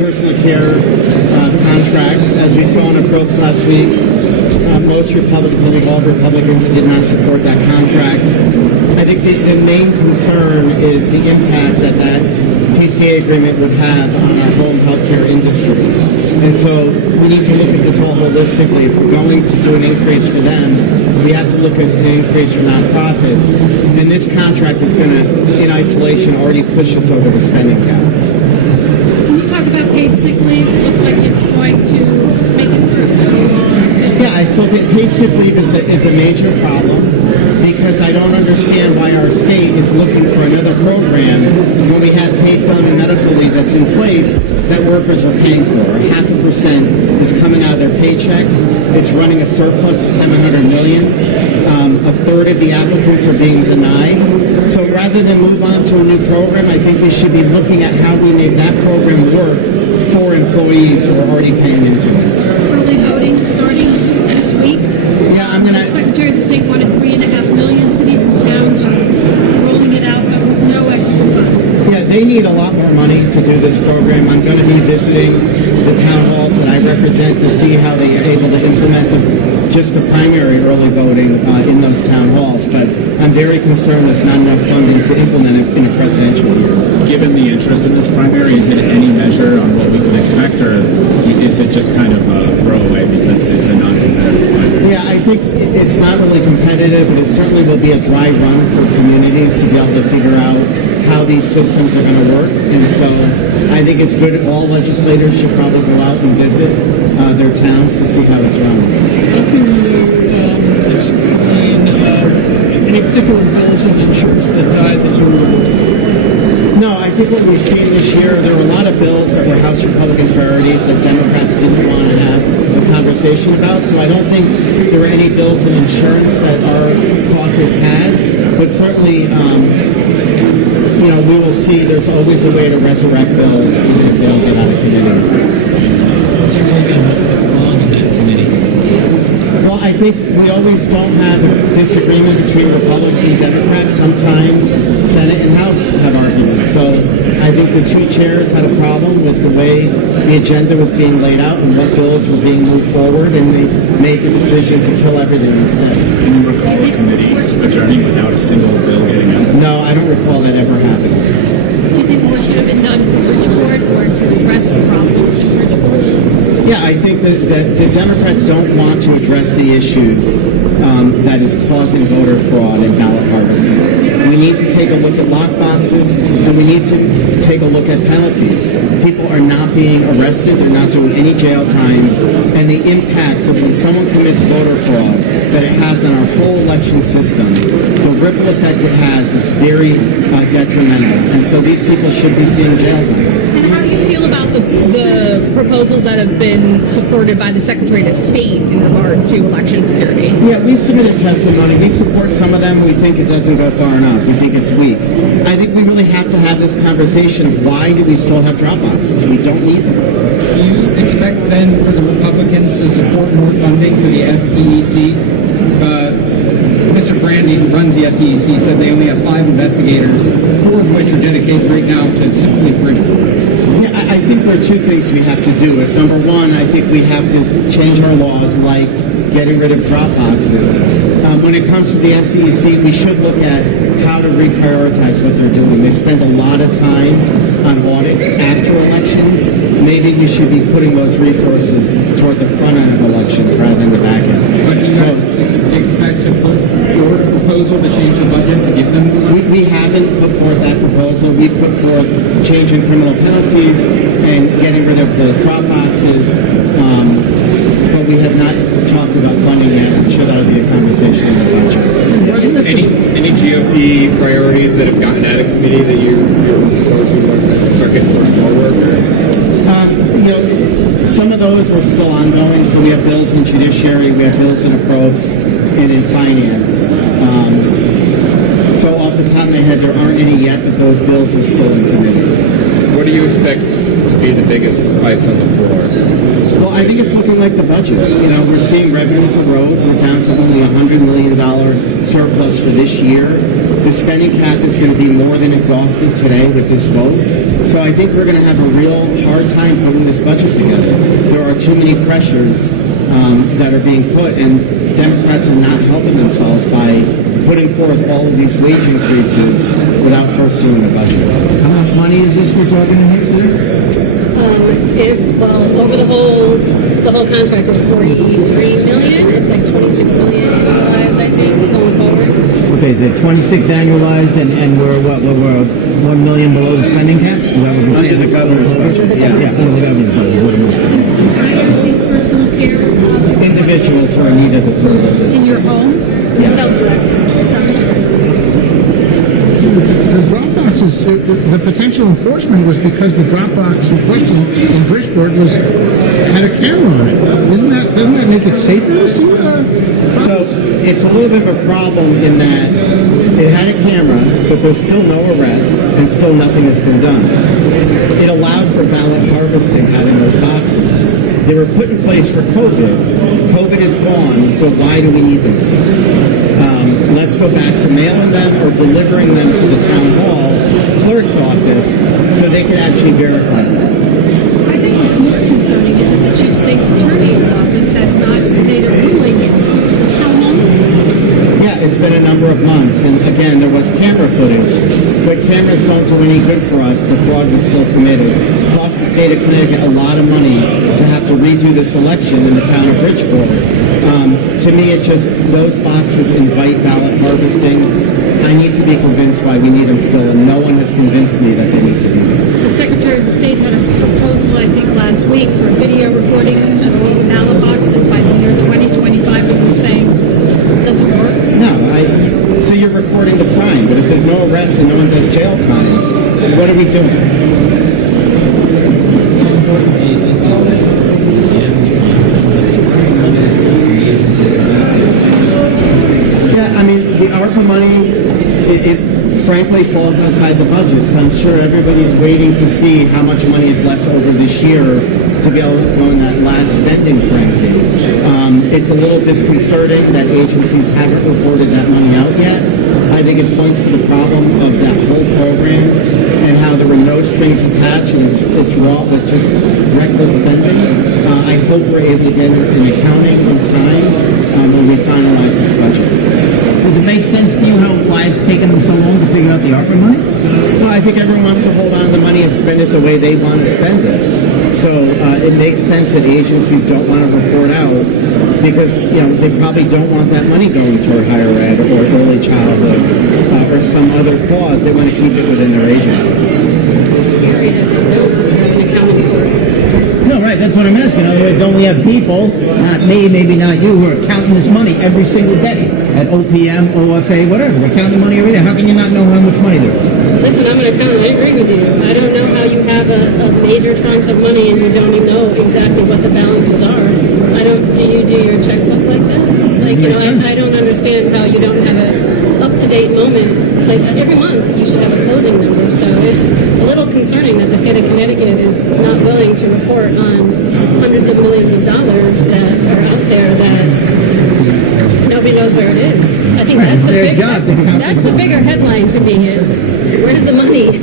personal care contracts. As we saw in approach last week, most Republicans, I think all Republicans, did not support that contract. I think the main concern is the impact that TCA agreement would have on our home healthcare industry. And so we need to look at this all holistically. If we're going to do an increase for them, we have to look at an increase for nonprofits. And this contract is going to, in isolation, already push us over the spending cap. Can you talk about paid sick leave? It looks like it's going to make it through. Yeah, I still think paid sick leave is a major problem because I don't understand why our state is looking for another program when we have paid family medical leave that's in place that workers are paying for. 0.5% is coming out of their paychecks. It's running a surplus of $700 million. A third of the applicants are being denied. So rather than move on to a new program, I think we should be looking at how we make that program work for employees who are already paying into it. Early voting starting this week. Yeah, I'm going to... The Secretary of the State wanted 3.5 million cities and towns are rolling it out, but with no extra funds. Yeah, they need a lot more money to do this program. I'm going to be visiting the town halls that I represent to see how they are able to implement just the primary early voting in those town halls. But I'm very concerned there's not enough funding to implement it in a presidential year. Given the interest in this primary, is it any measure on what we can expect, or is it just kind of a throwaway because it's a non-competitive primary? Yeah, I think it's not really competitive, but it certainly will be a dry run for communities to be able to figure out how these systems are going to work. And so I think it's good. All legislators should probably go out and visit their towns to see how it's run. How can you explain any particular bills of insurance that died that you were looking at? No, I think what we've seen this year, there were a lot of bills that were House Republican priorities that Democrats didn't want to have a conversation about. So I don't think there were any bills of insurance that our caucus had. But certainly, we will see there's always a way to resurrect bills even if they don't get out of committee. What's exactly wrong in that committee? Well, I think we always don't have a disagreement between Republicans and Democrats. Sometimes Senate and House have arguments. So I think the two chairs had a problem with the way the agenda was being laid out and what bills were being moved forward, and they made the decision to kill everything instead. Can you recall a committee adjourning without a single bill getting out? No, I don't recall that ever happening. Do you think more should have been done for Bridgeport or to address the problems in Bridgeport? Yeah, I think that the Democrats don't want to address the issues that is causing voter fraud and ballot harvesting. We need to take a look at lock boxes, and we need to take a look at penalties. People are not being arrested, they're not doing any jail time, and the impacts of when someone commits voter fraud that it has on our whole election system, the ripple effect it has is very detrimental. And so these people should be seeing jail time. And how do you feel about the proposals that have been supported by the Secretary of State in regard to election security? Yeah, we submitted testimony. We support some of them. We think it doesn't go far enough. We think it's weak. I think we really have to have this conversation of why do we still have drop boxes? We don't need them. Do you expect then for the Republicans to support more funding for the SEEC? Mr. Brandy, who runs the SEEC, said they only have 5 investigators, 4 of which are dedicated right now to simply Bridgeport. Yeah, I think there are 2 things we have to do. It's number 1, I think we have to change our laws like getting rid of drop boxes. When it comes to the SEC, we should look at how to reprioritize what they're doing. They spend a lot of time on audits after elections. Maybe we should be putting those resources toward the front end of elections rather than the back end. But do you guys expect to put forward a proposal to change the budget to give them more money? We haven't put forth that proposal. We put forth changing criminal penalties and getting rid of the drop boxes, but we have not talked about funding yet. I'm sure that'll be a conversation in the budget. Any GOP priorities that have gotten out of committee that you're looking forward to start getting pushed forward? Some of those are still ongoing. So we have bills in judiciary, we have bills in approach, and in finance. So off the top of my head, there aren't any yet, but those bills are still in committee. What do you expect to be the biggest fights on the floor? Well, I think it's looking like the budget. You know, we're seeing revenues erode. We're down to only $100 million surplus for this year. The spending cap is going to be more than exhausted today with this vote. So I think we're going to have a real hard time putting this budget together. There are too many pressures that are being put, and Democrats are not helping themselves by putting forth all of these wage increases without first doing a budget. How much money is this we're talking here? Over the whole contract is $43 million. It's like $26 million annualized, I think, going forward. Okay, so 26 annualized, and we're what? We're 1 million below the spending cap. Is that what we're Under saying? the governor's budget, Yeah, under the governor's budget. What am I saying? Priorities, personal care, Individuals who are in need of the services. in your home, Yes. The Dropbox is the potential enforcement was because the Dropbox in question in Bridgeport had a camera on it. Doesn't that make it safer to see? So it's a little bit of a problem in that it had a camera, but there's still no arrests and still nothing has been done. It allowed for ballot harvesting having those boxes. They were put in place for COVID. COVID is gone, so why do we need them still? Let's go back to mailing them or delivering them to the town hall clerk's office so they can actually verify them. I think what's most concerning is that the chief state's attorney's office has not made a ruling yet. How long? Yeah, it's been a number of months, and again, there was camera footage, but cameras don't do any good for us. The fraud was still committed. Cost the state of Connecticut a lot of money to have to redo this election in the town of Bridgeport. To me, it just, those boxes invite ballot harvesting. I need to be convinced why we need them still, and no one has convinced me that they need to be there. The Secretary of State had a proposal, I think, last week for video recording of all the ballot boxes by the year 2025, and you're saying it doesn't work? No, so you're recording the crime, but if there's no arrest and no one does jail time, what are we doing? Yeah, I mean, the ARPA money, it frankly falls outside the budget, so I'm sure everybody's waiting to see how much money is left over this year to be able to go in that last spending frenzy. It's a little disconcerting that agencies haven't reported that money out yet. I think it points to the problem of that whole program and how there were no strings attached and it's raw with just reckless spending. I hope we're able to get an accounting in time when we finalize this budget. Does it make sense to you why it's taken them so long to figure out the ARPA money? Well, I think everyone wants to hold on to the money and spend it the way they want to spend it. So it makes sense that agencies don't want to report out because, you know, they probably don't want that money going toward higher ed or early childhood or some other cause. They want to keep it within their agencies. Scary to know an accounting for. No, right. That's what I'm asking. In other words, don't we have people, not me, maybe not you, who are counting this money every single day at OPM, OFA, whatever? They count the money every day. How can you not know how much money there is? Listen, I'm an accountant. I agree with you. I don't know how you have a major tranche of money and you don't even know exactly what the balances are. Do you do your checkbook like that? Like, you know, I don't understand how you don't have a up-to-date moment. Like, every month you should have a closing number. So it's a little concerning that the state of Connecticut is not willing to report on hundreds of millions of dollars that are out there that nobody knows where it is. I think that's the their job to count that's the bigger headline to me is where does the money?